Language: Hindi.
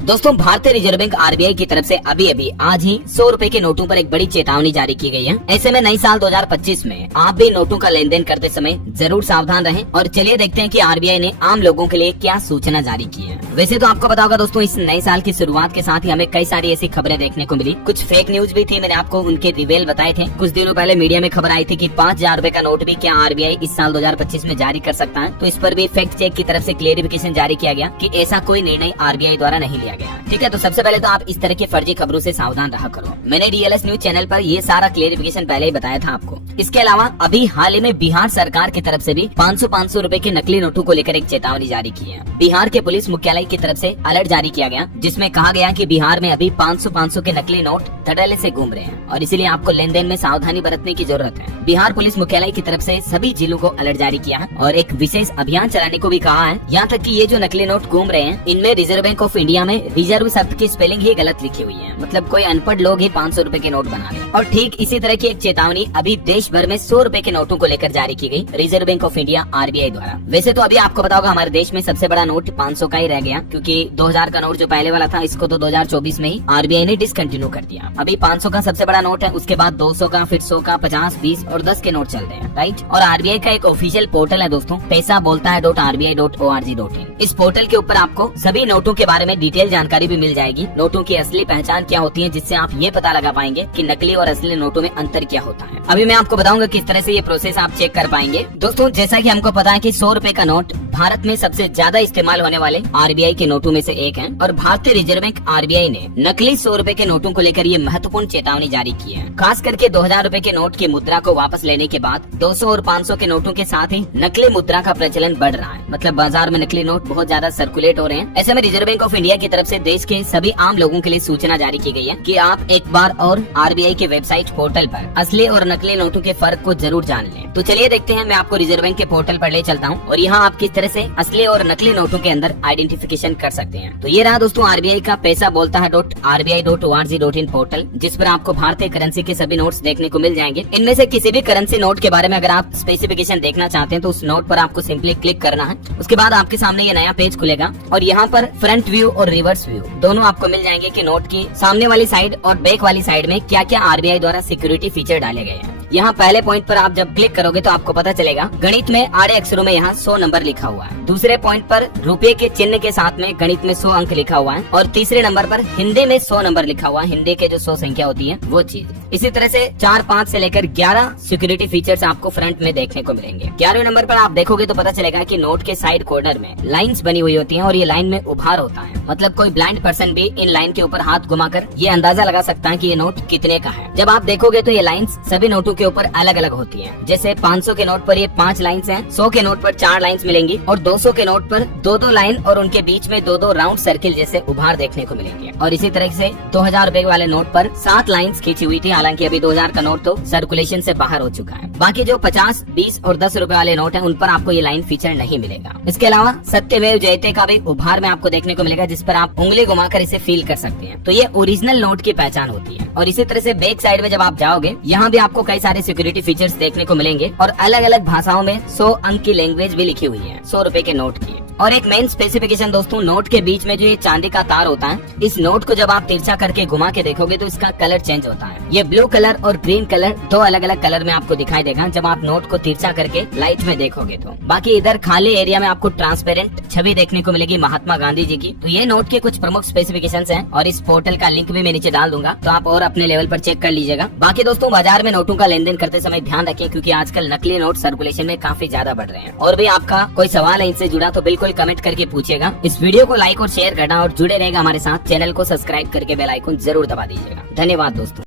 दोस्तों भारतीय रिजर्व बैंक आरबीआई की तरफ से अभी आज ही 100 रुपए के नोटों पर एक बड़ी चेतावनी जारी की गई है। ऐसे में नई साल 2025 में आप भी नोटों का लेन देन करते समय जरूर सावधान रहें। और चलिए देखते हैं कि आरबीआई ने आम लोगों के लिए क्या सूचना जारी की है। वैसे तो आपको पता होगा दोस्तों, इस नए साल की शुरुआत के साथ ही हमें कई सारी ऐसी खबरें देखने को मिली। कुछ फेक न्यूज भी थी, मैंने आपको उनके रिवेल बताए थे। कुछ दिनों पहले मीडिया में खबर आई थी कि 5000 रुपए का नोट भी क्या आरबीआई इस साल 2025 में जारी कर सकता है। तो इस पर भी फैक्ट चेक की तरफ से क्लेरिफिकेशन जारी किया गया कि ऐसा कोई निर्णय आरबीआई द्वारा नहीं लिया गया। ठीक है, तो सबसे पहले तो आप इस तरह की फर्जी खबरों से सावधान रहा करो। मैंने डीएलएस न्यूज चैनल पर ये सारा क्लेरिफिकेशन पहले ही बताया था आपको। इसके अलावा अभी हाल ही में बिहार सरकार की तरफ से भी 500 रुपए के नकली नोटों को लेकर एक चेतावनी जारी की है। बिहार के पुलिस मुख्यालय की तरफ से अलर्ट जारी किया गया, जिसमें कहा गया कि बिहार में अभी 500 के नकली नोट धड़ल्ले से घूम रहे हैं और इसीलिए आपको लेन देन में सावधानी बरतने की जरूरत है। बिहार पुलिस मुख्यालय की तरफ से सभी जिलों को अलर्ट जारी किया है और एक विशेष अभियान चलाने को भी कहा है। यहाँ तक कि ये जो नकली नोट घूम रहे हैं, इनमें रिजर्व बैंक ऑफ इंडिया में रिजर्व शब्द की स्पेलिंग ही गलत लिखी हुई है। मतलब कोई अनपढ़ लोग ही 500 रुपए के नोट बना रहे हैं। और ठीक इसी तरह की एक चेतावनी अभी देश भर में 100 रुपए के नोटों को लेकर जारी की गई reserve bank of India RBI द्वारा। वैसे तो अभी आपको पता होगा हमारे देश में सबसे बड़ा नोट 500 का ही रह गया, क्योंकि 2000 का नोट जो पहले वाला था इसको तो 2024 में ही आरबीआई ने डिसकंटिन्यू कर दिया। अभी 500 का सबसे बड़ा नोट है, उसके बाद 200 का, फिर 100 का, 50, 20 और 10 के नोट चल रहे हैं, राइट। और आरबीआई का एक ऑफिशियल पोर्टल है दोस्तों, पैसा बोलता है .rbi.org.in। इस पोर्टल के ऊपर आपको सभी नोटों के बारे में डिटेल जानकारी भी मिल जाएगी। नोटों की असली पहचान क्या होती है, जिससे आप ये पता लगा पाएंगे कि नकली और असली नोटों में अंतर क्या होता है। अभी मैं आपको बताऊंगा किस तरह से ये प्रोसेस आप चेक कर पाएंगे। दोस्तों जैसा कि हमको पता है कि 100 रुपए का नोट भारत में सबसे ज्यादा इस्तेमाल होने वाले आरबीआई के नोटों में से एक है और भारतीय रिजर्व बैंक आरबीआई ने नकली 100 रुपए के नोटों को लेकर ये महत्वपूर्ण चेतावनी जारी की है। खास करके 2000 रुपए के नोट की मुद्रा को वापस लेने के बाद 200 और 500 के नोटों के साथ ही नकली मुद्रा का प्रचलन बढ़ रहा है। मतलब बाजार में नकली नोट बहुत ज्यादा सर्कुलेट हो रहे हैं। ऐसे में रिजर्व बैंक ऑफ इंडिया की तरफ से देश के सभी आम लोगों के लिए सूचना जारी की गई है कि आप एक बार और आरबीआई के वेबसाइट पोर्टल पर असली और नकली नोटों के फर्क को जरूर जान लें। तो चलिए देखते हैं, मैं आपको रिजर्व बैंक के पोर्टल पर ले चलता हूँ और यहाँ आप किस तरह से असली और नकली नोटों के अंदर आइडेंटिफिकेशन कर सकते हैं। तो ये रहा दोस्तों आरबीआई का पैसा बोलता है .rbi.org.in पोर्टल, जिस पर आपको भारतीय करेंसी के सभी नोट्स देखने को मिल जाएंगे। इनमें से किसी भी करेंसी नोट के बारे में अगर आप स्पेसिफिकेशन देखना चाहते हैं तो उस नोट पर आपको सिंपली क्लिक करना है। उसके बाद आपके सामने ये नया पेज खुलेगा और यहाँ पर फ्रंट व्यू और रिवर्स व्यू दोनों आपको मिल जाएंगे कि नोट की सामने वाली साइड और बैक वाली साइड में क्या क्या आरबीआई द्वारा सिक्योरिटी फीचर डाले गए हैं। यहाँ पहले पॉइंट पर आप जब क्लिक करोगे तो आपको पता चलेगा गणित में आड़े अक्षरों में यहाँ 100 नंबर लिखा हुआ है। दूसरे पॉइंट पर रुपये के चिन्ह के साथ में गणित में 100 अंक लिखा हुआ है और तीसरे नंबर पर हिंदी में 100 नंबर लिखा हुआ है। हिंदी के जो 100 संख्या होती है वो चीज। इसी तरह से 4, 5 से लेकर 11 सिक्योरिटी फीचर्स आपको फ्रंट में देखने को मिलेंगे। 11वें नंबर पर आप देखोगे तो पता चलेगा कि नोट के साइड कॉर्नर में लाइंस बनी हुई होती हैं और ये लाइन में उभार होता है। मतलब कोई ब्लाइंड पर्सन भी इन लाइन के ऊपर हाथ घुमाकर ये अंदाजा लगा सकता है कि ये नोट कितने का है। जब आप देखोगे तो ये लाइंस सभी नोटों के ऊपर अलग अलग होती है। जैसे 500 के नोट पर ये 5 लाइंस हैं, 100 के नोट पर 4 लाइंस मिलेंगी और 200 के नोट पर 2-2 लाइन और उनके बीच में 2-2 राउंड सर्किल जैसे उभार देखने को मिलेंगे। और इसी तरह से 2000 रुपए वाले नोट पर 7 लाइंस खींची हुई थी। हालांकि अभी 2000 का नोट तो सर्कुलेशन से बाहर हो चुका है। बाकी जो 50, 20 और 10 रुपए वाले नोट हैं उन पर आपको ये लाइन फीचर नहीं मिलेगा। इसके अलावा सत्यमेव जयते का भी उभार में आपको देखने को मिलेगा, जिस पर आप उंगली घुमाकर इसे फील कर सकते हैं। तो ये ओरिजिनल नोट की पहचान होती है। और इसी तरह से बैक साइड में जब आप जाओगे यहाँ भी आपको कई सारे सिक्योरिटी फीचर्स देखने को मिलेंगे और अलग अलग भाषाओं में 100 अंक की लैंग्वेज भी लिखी हुई है 100 रुपए के नोट की। और एक मेन स्पेसिफिकेशन दोस्तों, नोट के बीच में जो ये चांदी का तार होता है, इस नोट को जब आप तिरछा करके घुमा के देखोगे तो इसका कलर चेंज होता है। ये ब्लू कलर और ग्रीन कलर 2 अलग अलग कलर में आपको दिखाई देगा जब आप नोट को तिरछा करके लाइट में देखोगे तो। बाकी इधर खाली एरिया में आपको ट्रांसपेरेंट छवि देखने को मिलेगी महात्मा गांधी जी की। तो ये नोट के कुछ प्रमुख स्पेसिफिकेशन हैं और इस पोर्टल का लिंक भी मैं नीचे डाल दूंगा, तो आप और अपने लेवल पर चेक कर लीजिएगा। बाकी दोस्तों बाजार में नोटों का लेन देन करते समय ध्यान रखें, क्योंकि आजकल नकली नोट सर्कुलेशन में काफी ज्यादा बढ़ रहे हैं। और भी आपका कोई सवाल है इनसे जुड़ा तो बिल्कुल कमेंट करके पूछिएगा। इस वीडियो को लाइक और शेयर करना और जुड़े रहेगा हमारे साथ। चैनल को सब्सक्राइब करके बेल आइकन जरूर दबा दीजिएगा। धन्यवाद दोस्तों।